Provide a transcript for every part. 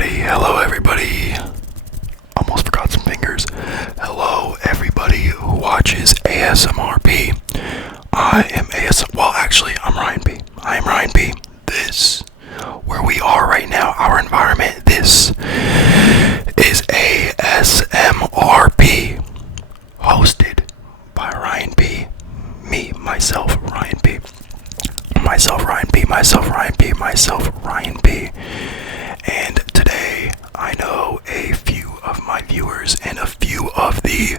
Hello everybody. Almost forgot some fingers. Hello everybody who watches ASMRP. I'm Ryan B. I am Ryan B. This, where we are right now, our environment, this is ASMRP, hosted by Ryan B. Me, myself, Ryan B. Myself, Ryan B. And today, I know a few of my viewers and a few of the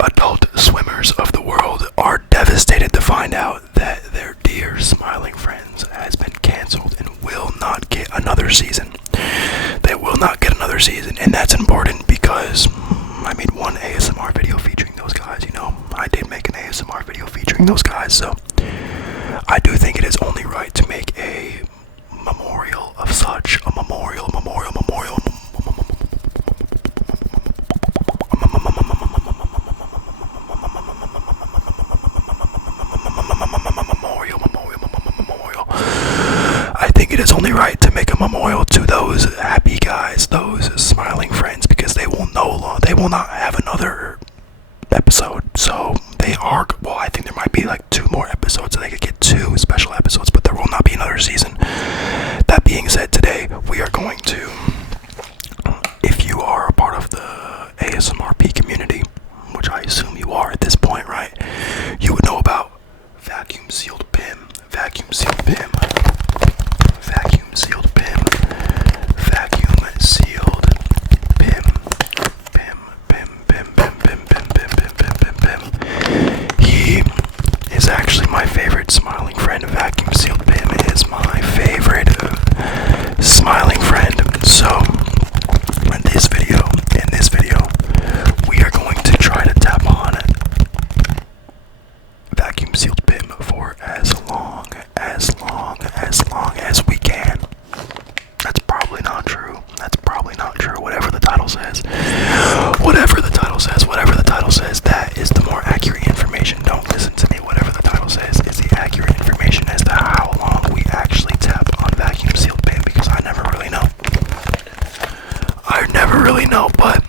adult swimmers of the world are devastated to find out that their dear Smiling Friends has been canceled and will not get another season. They will not get another season, and that's important because I made one ASMR video featuring those guys. I did make an ASMR video featuring those guys, so I do think it is only right to make a memorial of such, a memorial, I think it is only right to make a memorial to those happy guys, those Smiling Friends, because they will not have another episode. So I think there might be like 2 more episodes, so they could get 2 special episodes, but there will not be another season. That being said, today we are going to, if you are a part of the ASMRP community, which I assume you are at this point, right? You would know about vacuum sealed PIM, vacuum sealed PIM, vacuum sealed PIM, vacuum sealed PIM, PIM, PIM, PIM, PIM, PIM, PIM, PIM, PIM, PIM, PIM. He is actually my favorite Smiling Friend. Vacuum sealed PIM is my favorite Smiling Friend. So in this video, we are going to try to tap on vacuum sealed PIM for as long as we can. That's probably not true. Whatever the title says, that is the more accurate information. Don't listen to me. Whatever the title says is the accurate information as to how long we actually tap on vacuum sealed PIM, because I never really know. But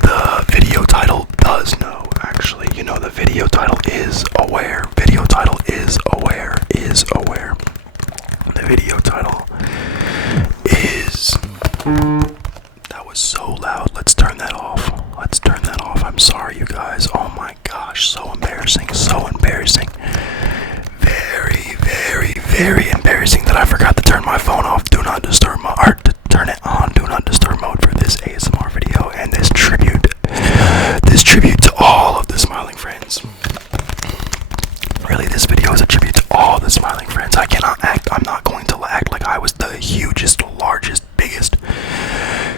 the video title does know, actually. The video title is aware. The video title is... That was so loud. Let's turn that off. I'm sorry, you guys. Oh my gosh, so embarrassing. Very embarrassing that I forgot to turn my phone off. Do not disturb mode, or to turn it on. Do not disturb mode for this ASMR video and this tribute to all of the Smiling Friends. Really, this video is a tribute to all the Smiling Friends. I'm not going to act like I was the hugest, largest, biggest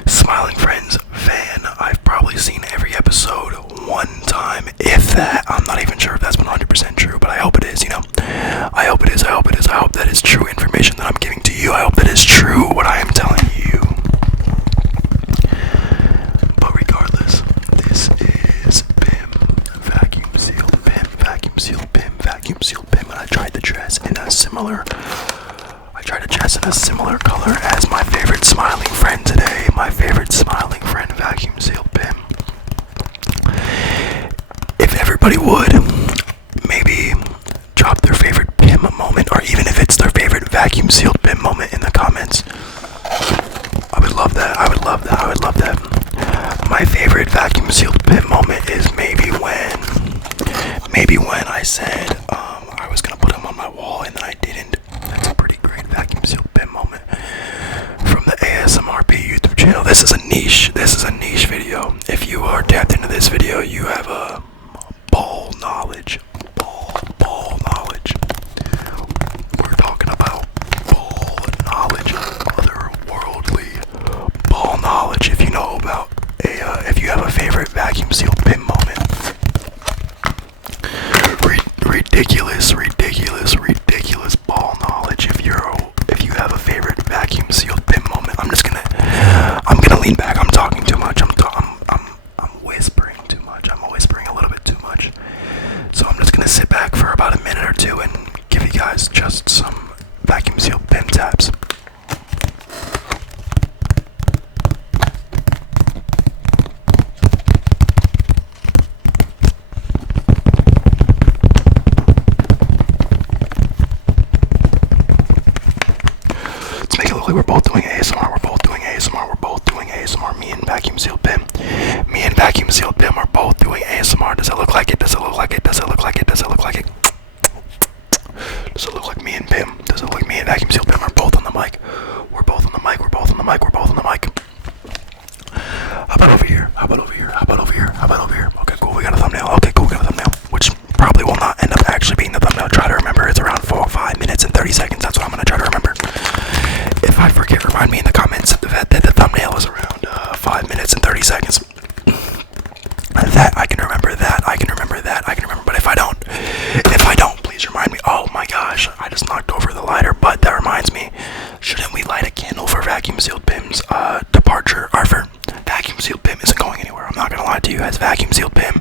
Smiling Friends fan. I've probably seen every episode one time, if that. I'm not even sure if that's 100% true, but I hope it is, I hope it is. I hope that is true information that I'm giving to you. I hope that is true what I am telling you. But regardless, this is PIM, vacuum sealed PIM, and I tried to dress in a similar color as my favorite Smiling Friend today. My favorite Smiling Friend, vacuum sealed PIM. If everybody would maybe drop their favorite PIM moment, or even if it's their favorite vacuum sealed PIM moment, in the comments, I would love that. My favorite vacuum sealed PIM moment is maybe when I said I was gonna put him on my wall and then I didn't. That's a pretty great vacuum sealed PIM moment from the ASMRP YouTube channel. This is a niche video. If you are tapped into this video, you have a ball knowledge. We're talking about ball knowledge, otherworldly ball knowledge. If you know about if you have a favorite vacuum sealed PIM moment, ridiculous ball knowledge. If you have a favorite vacuum sealed PIM moment, I'm gonna lean back. I'm talking too much. I'm whispering too much. I'm whispering a little bit too much. So I'm just gonna sit back for about a minute or two and give you guys just some vacuum sealed PIM taps. look like we're both doing ASMR. We're both doing ASMR. We're both doing ASMR. Me and Vacuum Sealed Pim. Me and Vacuum Sealed Pim are both doing ASMR. Does it look like it? Does it look like it? Does it look like it? Does it look like it? Does it look like me and Pim? Does it look like me and Vacuum Sealed Pim are both on the mic? We're both on the mic. We're both on the mic. We're both on the mic. How about over here? How about over here? How about over here? How about over here? Okay, cool. We got a thumbnail. Okay, cool. We got a thumbnail. Which probably will not end up actually being the thumbnail. Try to remember it's around 5 minutes and 30 seconds. That's what I'm going to try to remember. If I forget, remind me in the comments that the thumbnail is around 5 minutes and 30 seconds. That I can remember, that I can remember, that I can remember. But if I don't, please remind me. Oh my gosh, I just knocked over the lighter. But that reminds me, shouldn't we light a candle for Vacuum Sealed Pim's departure? Or for Vacuum Sealed Pim isn't going anywhere. I'm not gonna lie to you, as Vacuum Sealed Pim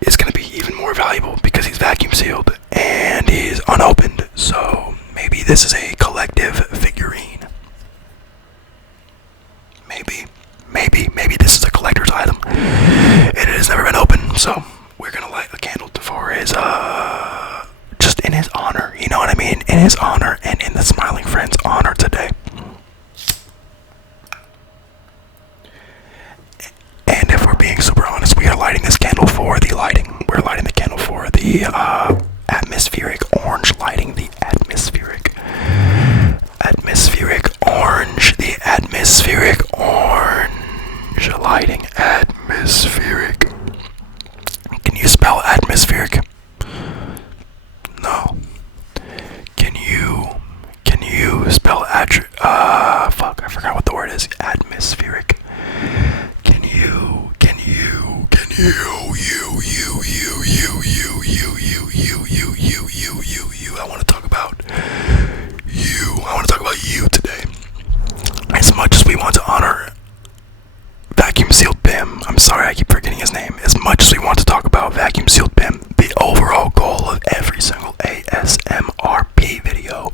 is gonna be even more valuable because he's vacuum sealed and he's unopened. So maybe this is a collective figurine. Maybe this is a collector's item and it has never been opened. So we're gonna light a candle for his just in his honor, you know what I mean? In his honor and in the Smiling Friends' honor today. And if we're being super honest, we are lighting this candle for the lighting. We're lighting the candle for the atmospheric orange lighting. The atmospheric orange. The atmospheric orange lighting. Atmospheric. Can you spell atmospheric? No. Can you spell fuck, I forgot what the word is. Atmospheric. I want to talk about you. I want to talk about you today. As much as we want to honor Vacuum Sealed Pim, I'm sorry I keep forgetting his name. As much as we want to talk about Vacuum Sealed Pim, the overall goal of every single ASMRP video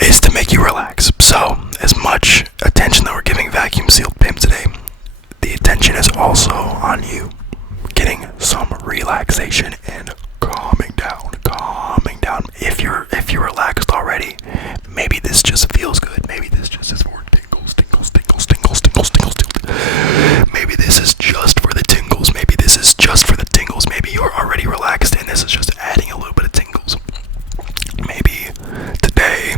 is to make you relax. So, as much attention that we're giving Vacuum Sealed Pim today, the attention is also on you getting some relaxation and calming down. If you're relaxed already, maybe this just feels good. Maybe this just is for tingles. Maybe this is just for the tingles. Maybe you're already relaxed and this is just adding a little bit of tingles. Maybe today,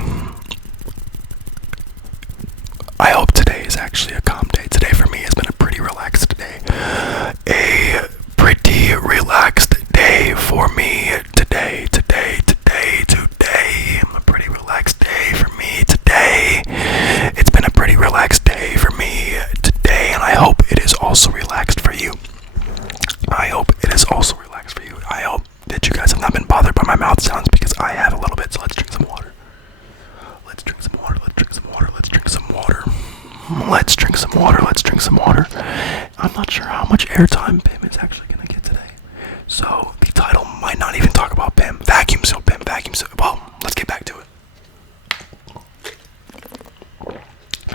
I hope today is actually a calm day. Today for me has been a pretty relaxed day. A pretty relaxed day for me today. A pretty relaxed day for me today. It's been a pretty relaxed day for me today, and I hope it is also relaxed for you. I hope that you guys have not been bothered by my mouth sounds, because I have a little bit, so let's drink some water. I'm not sure how much airtime Pim is actually going to get today. So, the title might not even talk about Pim. Vacuum Sealed Pim. Well, let's get back to it.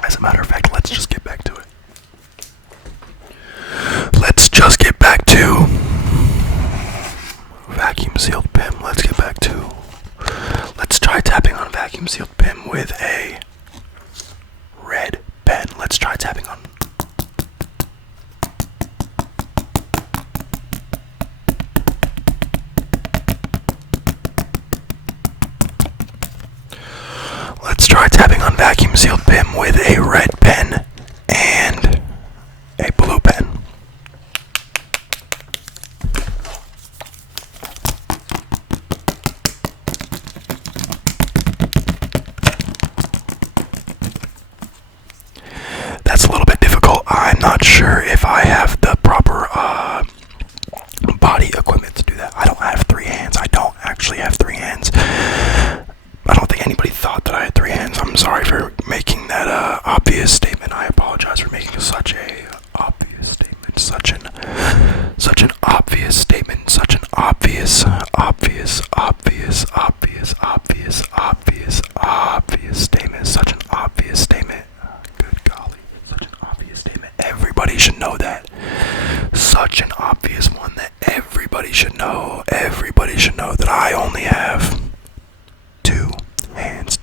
As a matter of fact, let's just get back to it. Vacuum Sealed Pim. Let's try tapping on Vacuum Sealed Pim with a red pen. Let's try tapping on. Let's try tapping on Vacuum Sealed Pim with a red pen and a blue pen. That's a little bit difficult. I'm not sure if I have the proper body equipment to do that. I don't have 3 hands. I don't actually have 3 hands. I don't think anybody thought that I had 3 hands. I'm sorry for making that obvious statement. I apologize for making such a obvious statement. Such an obvious statement. Such an obvious statement. Such an obvious statement. Good golly. Such an obvious statement. Everybody should know that. Such an obvious one that everybody should know. Everybody should know that I only have 2 hands.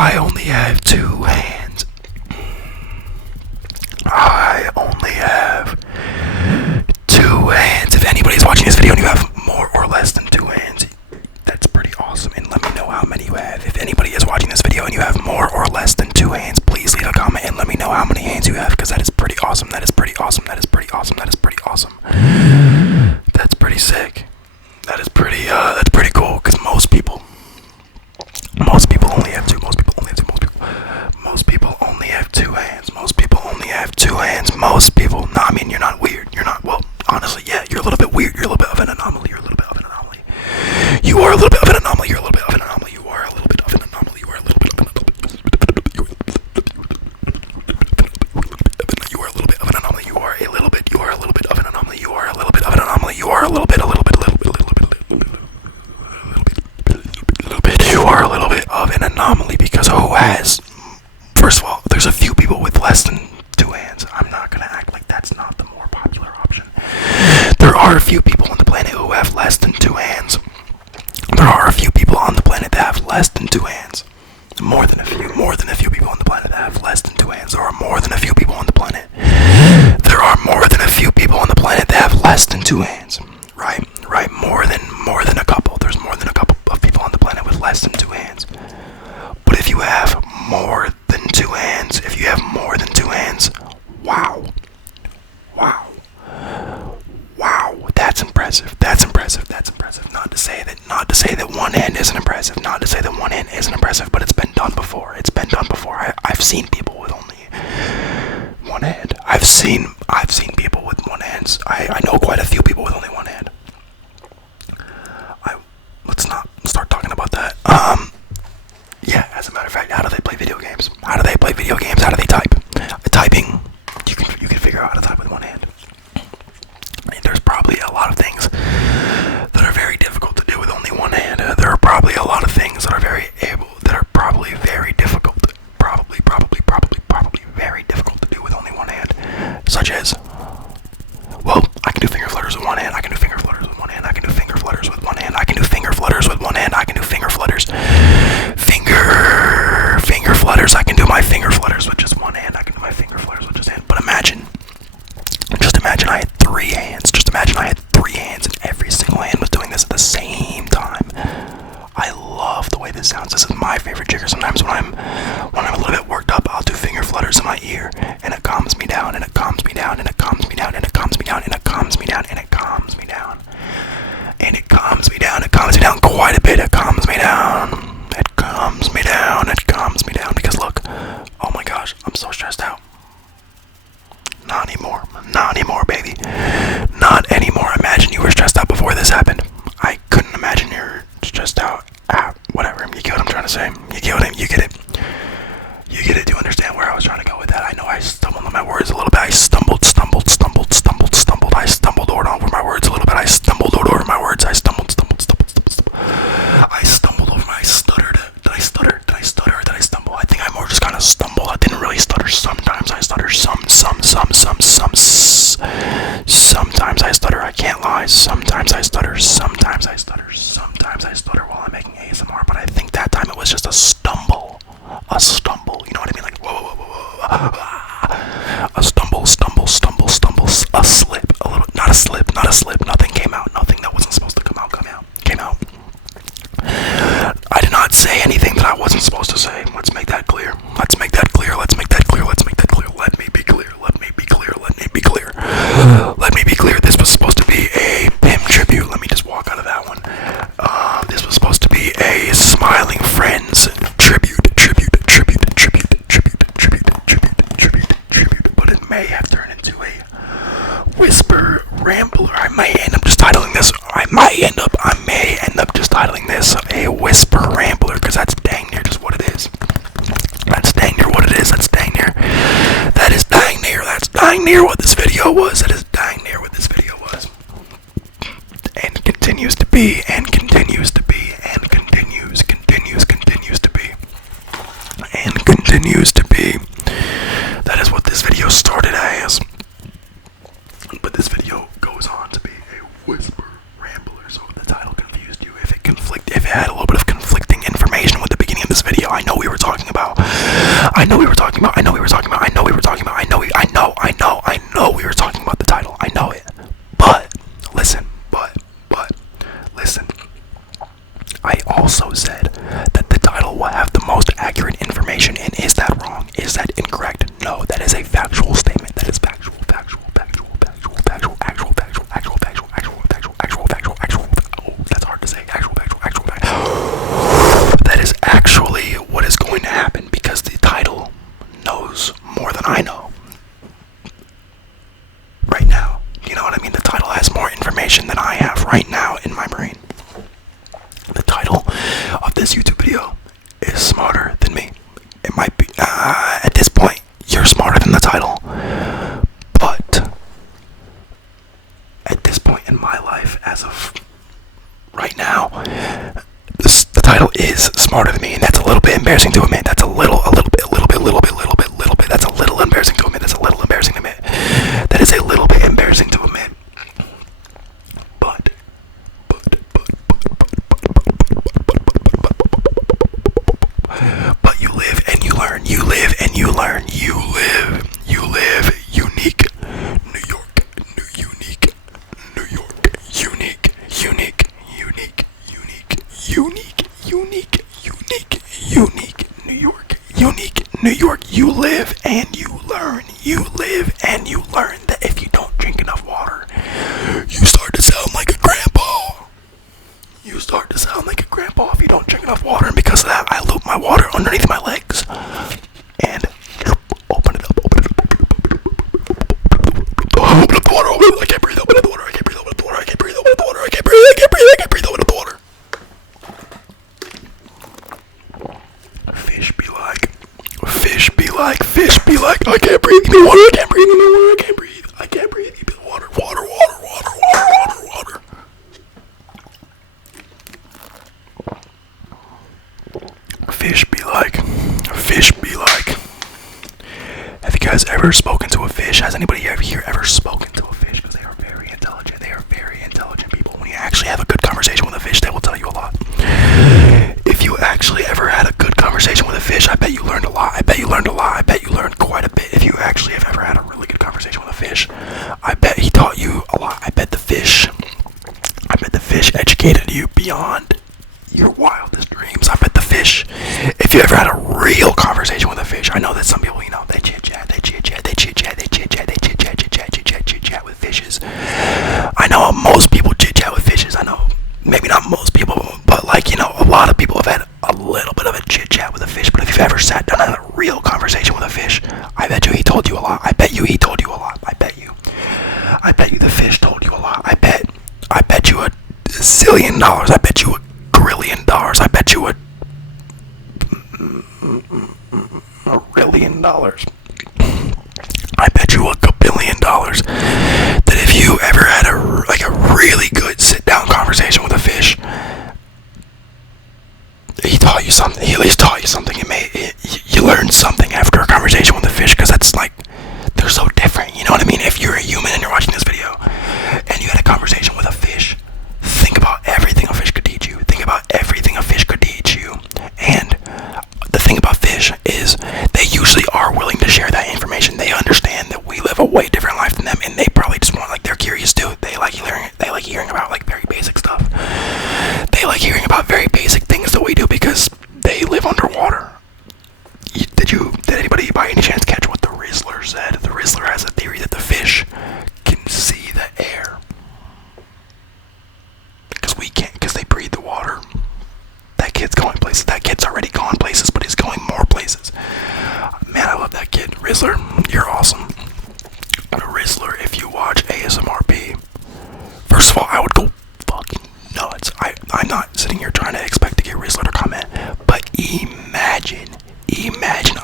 I only have 2 hands. I only have 2 hands. If anybody's watching this video and you have more or less than 2 hands, that's pretty awesome. And let me know how many you have. If anybody is watching this video and you have more or less than 2 hands, please leave a comment and let me know how many hands you have, because that is pretty awesome. That is pretty awesome. That is pretty awesome. That is pretty awesome. That's pretty sick. That's pretty cool, because most people only have 2. Most people only have 2 hands. Most people only have 2 hands. Most people, no, I mean, you're not weird. You're not, well, honestly, yeah, you're a little bit weird. You're a little bit of an anomaly. You're a little bit of an anomaly. You are a little bit of an anomaly. You're a little bit of an anomaly. You are a little bit of an anomaly. You are a little bit of an anomaly. You are a little bit of an anomaly. You are a little bit. You are a little bit of an anomaly. You are a little bit of an anomaly. You are a little bit. You are a little bit of an anomaly, because who has? First of all, there's a few people with less than 2 hands. I'm not gonna act like that's not the more popular option. There are a few people on the planet who have less than 2 hands. There are a few people on the planet that have less than 2 hands. More than a few people on the planet that have less than 2 hands. There are more than a few people on the planet. There are more than a few people on the planet that have less than 2 hands. Right, more than a couple. There's more than a couple of people on the planet with less than 2 hands. But if you have more than 2 hands, wow, that's impressive. Not to say that one hand isn't impressive, but it's been done before. I've seen people with only 1 hand. I've seen people with 1 hand. I know quite a few people with only 1 hand. Let's not start talking about that. Yeah, as a matter of fact, how do they play video games? How do they type? Typing, you can figure out how to type with 1 hand. I mean, there's probably a lot of things that are very difficult to do with only 1 hand. There are probably a lot of things that are probably very difficult. Probably very difficult to do with only 1 hand. Such as, well, I can do finger flutters with 1 hand. I can do finger flutters with 1 hand. I can do finger flutters with 1 hand. I can do finger flutters with 1 hand. I can do finger flutters. Finger flutters. I can do my finger flutters with just 1 hand. I can do my finger flutters with just 1 hand. But just imagine I had 3 hands. Just imagine I had 3 hands and every single hand was doing this at the same time. I love the way this sounds. This is my favorite trigger. Sometimes when I'm a little bit worked up, I'll do finger flutters in my ear, and it calms me down, and it calms me down, and it calms me down, and it calms me down, and it calms me down, and it calms me down, and it calms me down. It calms me down quite a bit. It calms me down. It calms me down. It calms me down. Because look, oh my gosh, I'm so stressed out. Not anymore. Not anymore, baby. Not anymore. Imagine you were stressed out before this happened. I couldn't imagine you're stressed out. Whatever. You get what I'm trying to say. You get it. You get it. Do you understand where I was trying to go with that? I know I stumbled on my words a little bit. I stumbled. I stumbled over my words a little bit. I stumbled over my words. I stumbled. I stumbled over my stuttered. Did I stutter? Did I stumble? I think I more just kind of stumbled. I didn't really stutter. Sometimes I stutter. Sometimes I stutter. I can't lie. Sometimes I stutter. Sometimes I stutter while I'm making ASMR. But I think that time it was just a stumble. You know what I mean? Like whoa. A stumble. A slip. A little. Not a slip. Nothing came out. Nothing that wasn't supposed to come out. Came out. I did not say anything that I wasn't supposed to say. Let's make that clear. Let me be clear. This was supposed to be a Pim tribute. Let me just walk out of that one. This was supposed to be a Smiling Friends tribute. But it may have turned into a Whisper Rambler. I may end up just titling this a Whisper Rambler, because that's dang near just what it is. That's dang near what this video was. And continues to be. That is what this video started as. But this video goes on to be a Whisper Rambler. So if the title confused you, if it had a little bit of conflicting information with the beginning of this video, I know we were talking about I know we were talking about. I know we were talking about. I know we were talking about. I know we were talking about the title. I know it. But listen. But listen. I also said that the title will have the most accurate information. And is that wrong? Is that incorrect? No, that is a factual statement. That is factual. Oh, that's hard to say. Actual. That is actually what is going to happen because the title knows more than I know right now. You know what I mean? The title has more information than I have right now in my brain. The title of this YouTube video is smarter than me. It might be, at this point, you're smarter than the title. But at this point in my life, as of right now, the title is smarter than me, and that's a little bit embarrassing to admit. That's a little bit. That's a little embarrassing to admit. That is a little bit embarrassing to admit. But you live and you learn. You live and you learn. You live unique. New York. Unique. New York. Unique. New York. Unique. New York. You live and you learn. You live and you learn that if you don't drink enough water, you start to sound like a grandpa. If you don't drink enough water, and because of that, I loop my water underneath my legs and open it up. Open up the water. I can't breathe. Open up the water. I can't breathe. Open up the water. I can't breathe. Open up the water. I can't breathe. Open up the water. Fish be like, I can't breathe. Give me water. I can't breathe. Give me water. Water. Fish be like. Have you guys ever spoken to a fish? Has anybody here ever spoken to a fish? Because they are very intelligent. They are very intelligent people. When you actually have a good conversation with a fish, they will tell you a lot. If you actually ever had a good conversation with a fish, I bet you learned a lot. I bet you learned quite a bit. If you actually have ever had a really good conversation with a fish, I bet he taught you a lot. I bet the fish educated you beyond your wildest dreams. I bet the fish, if you ever had a real conversation with a fish, I know that some people, they chit chat with fishes. I know most people chit chat with fishes. I know maybe not most people, but a lot of people have had a little bit of a chit chat with a fish. But if you've ever sat down and had a real conversation with a fish, I bet you he told you a lot. I bet you the fish told you a lot. I bet you $1 zillion. I bet you $1 grillion. I bet you $1 billion. I bet you $1 billion that if you ever had a really good sit down conversation with a fish, he taught you something. He at least taught you something. You learned something after a conversation with a fish, because that's they're so different. You know what I mean? If you're a human and you're watching this video and you had a conversation with a fish, think about everything a fish could teach you. And the thing about fish is they usually are willing to share that information. They understand that we live a way different life than them, and they probably just want, they're curious too. They like hearing about very basic stuff. They like hearing about very basic things that we do because they live underwater. Did anybody by any chance catch what the Rizzler said? The Rizzler has a theory that the fish can see the air. Because we can't, because they breathe the water. That kid's going places. That kid's already gone places, but he's going more places. Man, I love that kid. Rizzler, you're awesome. Rizzler, if you watch ASMRP, first of all, I would go fucking nuts. I'm not sitting here trying to expect to get Rizzler to comment, but imagine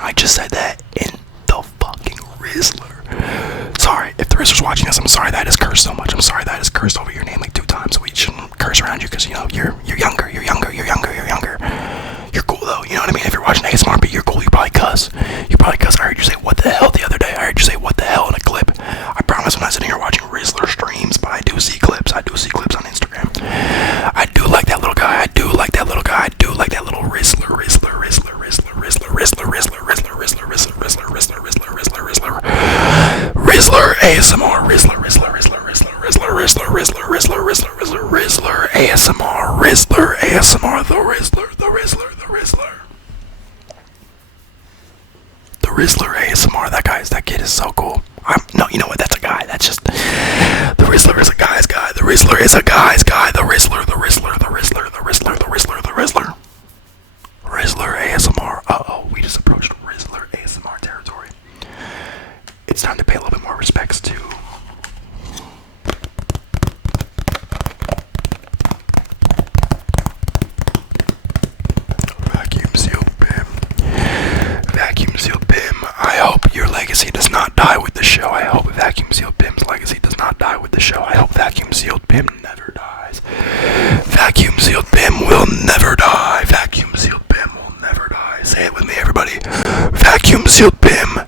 I just said that in the fucking Rizzler. Sorry, if the Rizzler's watching this, I'm sorry that is cursed so much. I'm sorry that is cursed over your name 2 times, so we shouldn't curse around you, because you're younger. You're cool though, you know what I mean? If you're watching ASMRP, you're cool. You probably cuss. I heard you say what the hell the other day. I heard you say what the hell in a clip. I promise I'm not sitting here watching Rizzler streams, but I do see clips. I do see clips on Instagram. I do like that little guy. I do like that little Rizzler. ASMR, Rizzler, Rizzler, Rizzler, Rizzler, Rizzler, Rizzler, Rizzler, Rizzler, Rizzler, Rizzler, Rizzler, ASMR, Rizzler, ASMR, the Rizzler, the Rizzler, the Rizzler. The Rizzler ASMR, that kid is so cool. No, you know what, that's a guy, that's just, the Rizzler is a guy's guy, the Rizzler is a guy's guy, the Rizzler, the Rizzler, the Rizzler, the Rizzler, the Rizzler, the Rizzler. Rizzler ASMR, uh-oh, we just approached Rizzler ASMR territory. It's time to pay a little bit more respects to Vacuum Sealed Bim. Vacuum Sealed Bim, I hope your legacy does not die with the show. I hope Vacuum Sealed Bim's legacy does not die with the show. I hope Vacuum Sealed Bim never dies. Vacuum Sealed Bim will never die. Vacuum Sealed Bim will never die. Say it with me, everybody. Vacuum Sealed Bim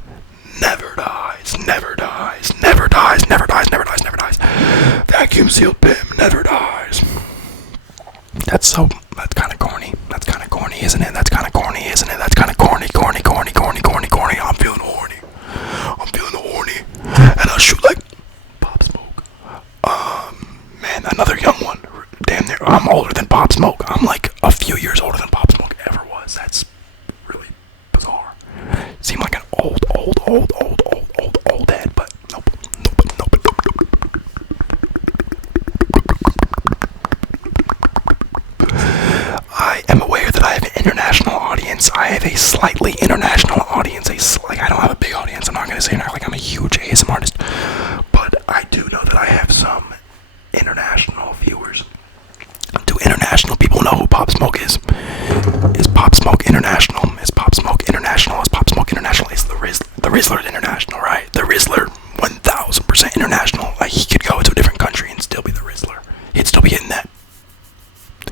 never dies, never dies, never dies, never dies, never dies, never dies. Vacuum Sealed Bim never dies. That's kind of corny. That's kind of corny, isn't it? That's kind of corny, isn't it? That's kind of corny. I'm feeling horny. I'm feeling horny. And I'll shoot like Pop Smoke. Man, another young one. Damn near. I'm older than Pop Smoke. I'm like a few years older than Pop Smoke ever was. That's really bizarre. Seem like an old head, but nope. I am aware that I have an international audience. I have a slightly international audience. I don't have a big audience. I'm not gonna say like I'm a huge ASMR artist, but I do know that I have some international viewers. Do international people know who Pop Smoke is? Is Pop Smoke international? Is Pop Smoke international? Is Pop Smoke international? Is the Rizzler international, right? The Rizzler, 1000% international. Like, he could go into a different country and still be the Rizzler. He'd still be hitting that.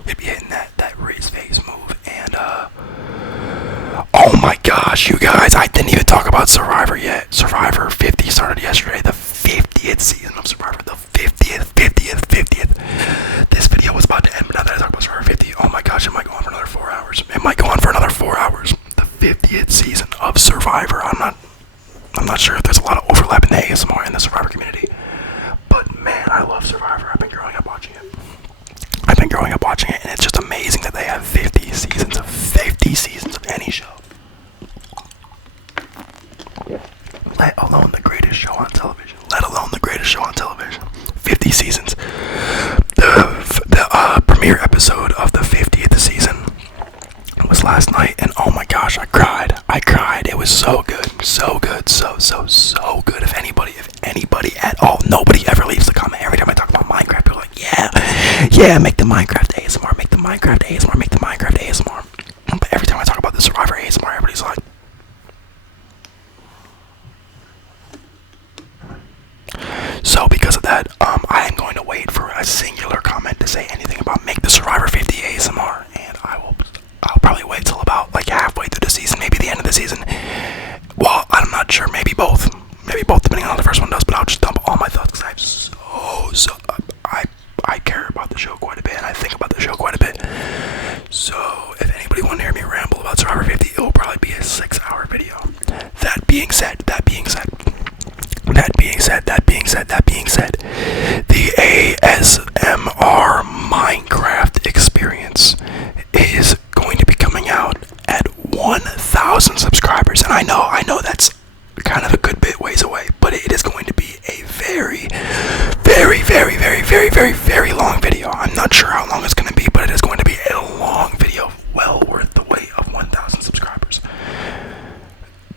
He'd be hitting that Riz face move. And oh my gosh, you guys! I didn't even talk about Survivor yet. Survivor 50 started yesterday. The 50th season of Survivor. The 50th. This video was about to end, but now that I talk about Survivor 50, oh my gosh, it might go on for another 4 hours. It might go on for another 4 hours. The 50th season of Survivor. I'm not sure if there's a lot of overlap in the ASMR and the Survivor community, but man, I love Survivor. I've been growing up watching it. And it's just amazing that they have 50 seasons of any show. Let alone the greatest show on television. 50 seasons. The premiere episode of the 50th season was last night, and oh my gosh, I cried. It was so good, so good. If anybody at all, nobody ever leaves the comment. Every time I talk about Minecraft, people are like, yeah, make the Minecraft ASMR, make the Minecraft ASMR. But every time I talk about the Survivor ASMR, everybody's like, so because of that, I am going to wait for a singular comment to say anything about make the Survivor 50 ASMR, and I'll probably wait till about like halfway through the season, maybe the end of the season. Well, I'm not sure, maybe both depending on how the first one does, but I'll just dump all my thoughts because I care about the show quite a bit, and I think about the show quite a bit. So if anybody want to hear me ramble about Survivor 50, it will probably be a 6-hour video. That being said, the ASMR Minecraft experience is going to be coming out at 1,000 subscribers, and I know that's kind of a good bit ways away, but it is going to be a very long video. I'm not sure how long it's going to be, but it is going to be a long video, well worth the wait of 1,000 subscribers.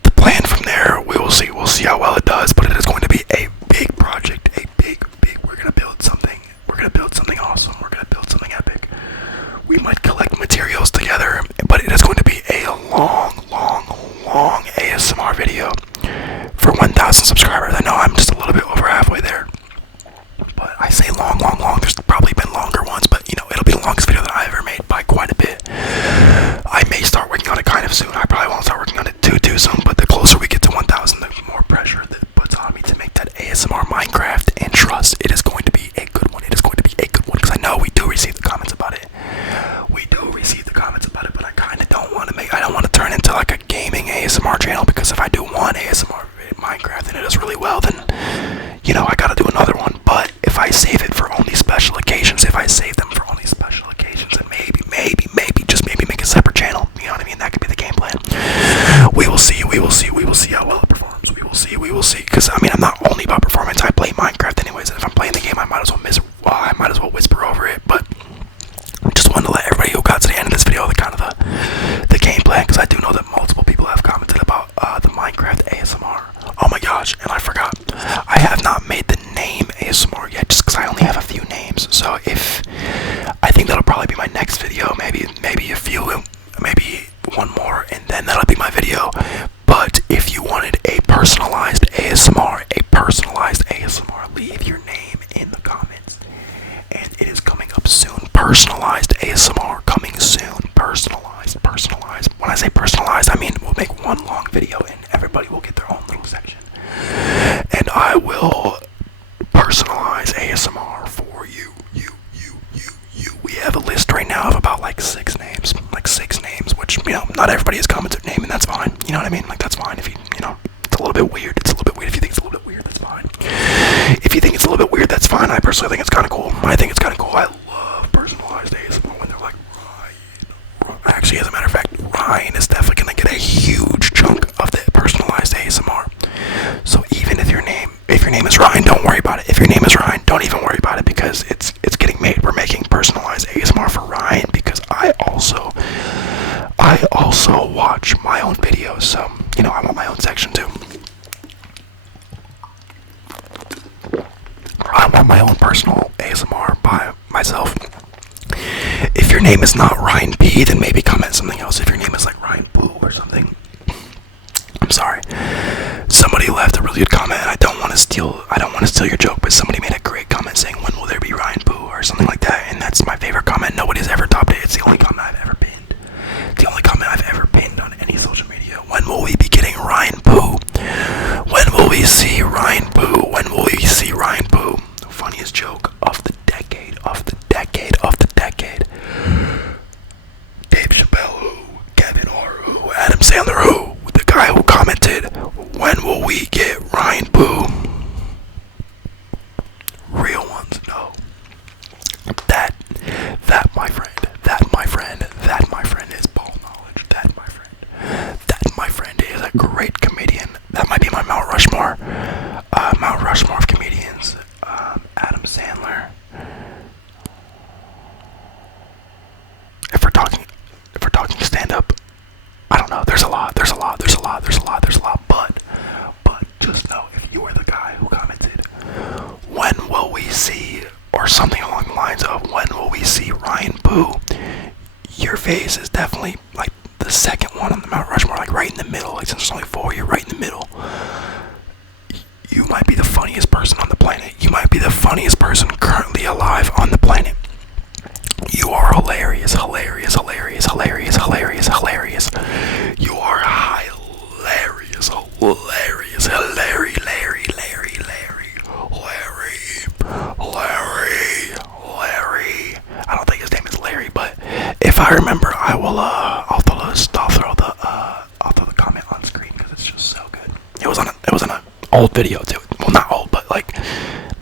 The plan from there, we'll see how well it does, but it is going to be a big project, we're going to build something awesome, we're going to build something epic. We might collect materials together, but it is going to be a long ASMR video for 1,000 subscribers. I know I'm just a little bit over halfway there, but I say long. There's probably been longer ones, but it'll be the longest video that I've ever made by quite a bit. I may start working on it kind of soon. I probably won't start working on it too soon, but the closer we get to 1,000, the more pressure that it puts on me to make that ASMR Minecraft, and trust, it is going to be a good one. Because I know we do receive the comments about it. But I kind of I don't want to turn into like a gaming ASMR channel, because if I do one ASMR Minecraft and it does really well, then not everybody has comments their name, and that's fine. You know what I mean? Like, that's fine if it's a little bit weird. It's a little bit weird. If you think it's a little bit weird, that's fine. If you think it's a little bit weird, that's fine. I personally think it's kind of cool. I think it's kind of cool. I love personalized ASMR when they're like, Ryan. Actually, as a matter of fact, Ryan is definitely going to get a huge chunk of the personalized ASMR. So even if your name is Ryan, don't worry about it. If your name is Ryan, don't even worry about it, because it's getting made. We're making personalized ASMR for Ryan, because I also watch my own videos, so I want my own section too. I want my own personal ASMR by myself. If your name is not Ryan P, then maybe comment something else. If your name is like Ryan Boo or something, I'm sorry. Somebody left a really good comment, and I don't want to steal your joke, but somebody made a great comment saying, "When will there be Ryan Boo?" or something like that, and that's my favorite comment. Nobody's ever topped it. It's the only comment I've ever pinned. The only comment I've ever pinned on any social media. When will we be getting Ryan Boo? When will we see Ryan Boo? When will we see Ryan Boo? Funniest joke of the decade, of the decade, of the decade. Dave Chappelle who? Kevin Hart who? Adam Sandler who? The guy who commented, "When will we get Ryan Boo?" Real ones, no. That my friend is ball knowledge. That my friend is a great comedian. That might be my Mount Rushmore of comedians. Adam Sandler. If we're talking stand-up, I don't know. There's a lot. But just know, if you were the guy who commented, "When will we see," or something along the lines of, "When will we see Ryan Boo?" your face is definitely like the second one on the Mount Rushmore, like right in the middle. Like, since there's only 4, you're right in the middle. You might be the funniest person on the planet. You might be the funniest person currently alive on the planet. You are hilarious. You are hilarious. I don't think his name is Larry, but if I remember, I will. I'll throw the comment on screen, because it's just so good. It was on an old video too. Well, not old, but like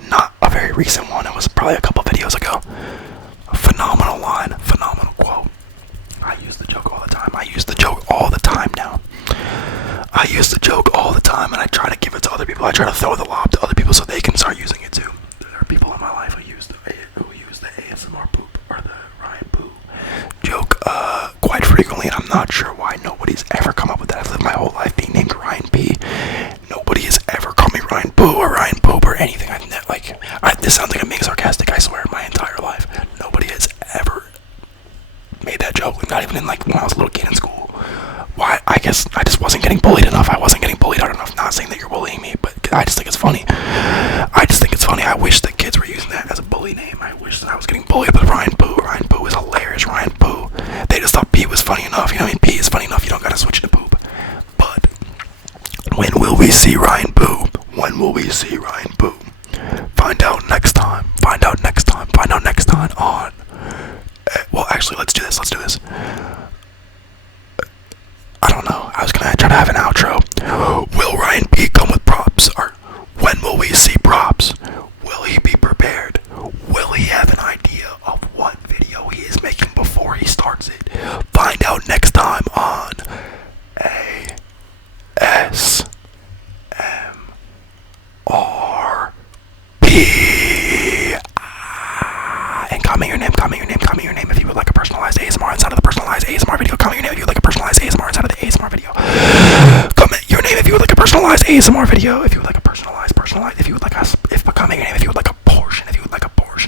not a very recent one. It was probably a couple videos ago. A phenomenal line, phenomenal quote. I use the joke all the time. I use the joke all the time now. I use the joke all the time, and I try to give it to other people. I try to throw the lob to other people so they can start using it too. There are people in my life who use the ASMR poop or the Ryan Boo joke quite frequently, and I'm not sure why nobody's ever come up with that. I've lived my whole life being named Ryan B. Nobody has ever called me Ryan Boo or Ryan Poop or anything. This sounds like I'm being sarcastic, I swear, my entire life. Nobody has ever made that joke, not even in when I was a little kid in school. Why? I guess I just wasn't getting bullied enough. I wasn't getting bullied hard enough. Not saying that you're bullying me, but I just think it's funny. I wish that kids were using that as a bully name. I wish that I was getting bullied with Ryan Boo. Ryan Boo is hilarious. Ryan Boo. They just thought P was funny enough. You know what I mean? P is funny enough. You don't gotta switch to poop. But when will we see Ryan Boo? When will we see Ryan Boo? Find out next time on. Well, actually, let's do this. I don't know. I was gonna try to have an outro. Will Ryan P come with props? Or when will we see props? Will he be prepared? Will he have an idea of what video he is making before he starts it? Find out next time on ASMRP. And comment your name if you would like a personalized ASMR inside of the personalized ASMR video. Comment your name if you would like a personalized ASMR inside of the ASMR video. Comment your name if you would like a personalized ASMR video. If you would like a personalized, if you would like comment your name if you would like a portion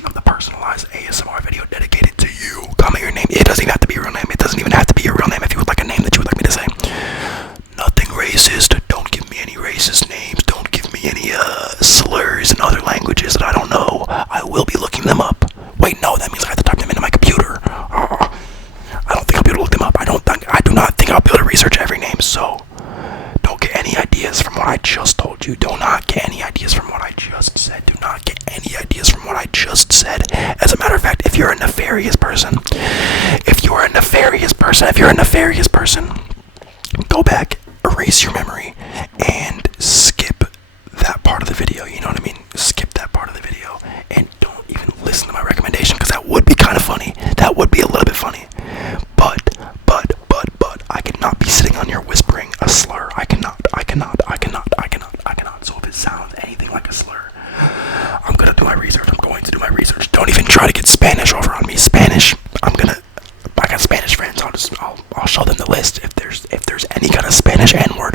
of the personalized ASMR video dedicated to you. Comment your name. It doesn't even have to be your real name. It doesn't even have to be your real name. If you would like a name that you would like me to say. Nothing racist. Don't give me any racist names. Don't give me any slurs in other languages that I don't know. I will be looking them up. Wait, no, that means I have to type them into my computer. I don't think I'll be able to look them up. I do not think I'll be able to research every name, so don't get any ideas from what I just told you. Do not you're a nefarious person, go back, erase your memory, and skip that part of the video. You know what I mean? Skip that part of the video and don't even listen to my recommendation, because that would be kind of funny. That would be a little bit funny. But I cannot be sitting on here whispering a slur. I cannot. So if it sounds anything like a slur, I'm gonna do my research. Don't even try to get Spanish over on me. Spanish, I got Spanish friends. I'll show them the list. If there's any kind of Spanish N-word